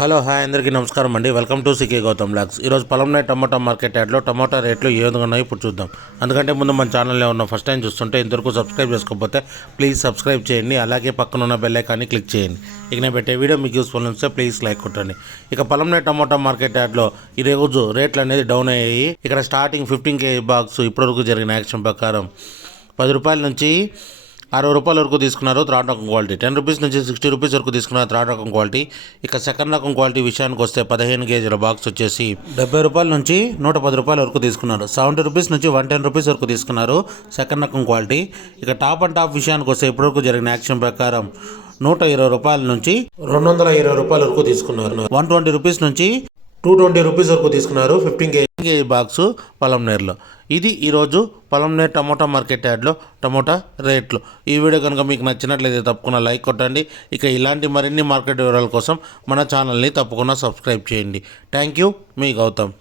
Hello hi అందరికీ నమస్కారం అండి. Welcome to CK Gautam blogs. ఈరోజు పొలంనే టమోటా మార్కెట్ యార్డ్లో టమోటా రేట్లు ఏ విధంగా ఉన్నాయో ఇప్పుడు చూద్దాం. అందుకంటే ముందు మన ఛానల్లో ఉన్న ఫస్ట్ టైం చూస్తుంటే ఇంతవరకు సబ్స్క్రైబ్ చేసుకోకపోతే ప్లీజ్ సబ్స్క్రైబ్ చేయండి. అలాగే పక్కన ఉన్న బెల్ ఐకాన్ని క్లిక్ చేయండి. ఇక నేను పెట్టే వీడియో మీకు యూస్ఫుల్ అనిపిస్తే ప్లీజ్ లైక్ కొట్టండి. ఇక పొలంనే టమోటా మార్కెట్ యార్డ్లో ఈరోజు రేట్లు అనేది డౌన్ అయ్యాయి. ఇక్కడ స్టార్టింగ్ 15 kg బాక్స్ ఇప్పటివరకు జరిగిన యాక్షన్ ప్రకారం 10 రూపాయల నుంచి 60 రూపాయల వరకు తీసుకున్నారు థర్డ్ రకం క్వాలిటీ. 10 రూపీస్ నుంచి 60 రూపీస్ వరకు తీసుకున్నారు థర్డ్ రకం క్వాలిటీ. ఇక సెకండ్ రకం క్వాలిటీ విషయానికి వస్తే 15 kgల బాక్స్ వచ్చేసి 70 రూపాయల నుంచి 110 రూపాయల వరకు తీసుకున్నారు. 70 రూపీస్ నుంచి 110 రూపీస్ వరకు తీసుకున్నారు సెకండ్ రకం క్వాలిటీ. ఇక టాప్ అండ్ టాప్ విషయానికి వస్తే ఇప్పటివరకు జరిగిన యాక్షన్ ప్రకారం 120 రూపాయల నుంచి 220 రూపాయల వరకు తీసుకున్నారు. 120 రూపీస్ నుంచి 220 రూపీస్ వరకు తీసుకున్నారు 15 kg బాక్సు పొలంనేరులో. ఇది ఈరోజు పొలంనేరు టమోటా మార్కెట్ యార్డ్లో టమోటా రేట్లు. ఈ వీడియో కనుక మీకు నచ్చినట్లయితే తప్పకుండా లైక్ కొట్టండి. ఇక ఇలాంటి మరిన్ని మార్కెట్ వివరాల కోసం మన ఛానల్ని తప్పకుండా సబ్స్క్రైబ్ చేయండి. థ్యాంక్ యూ, మీ గౌతమ్.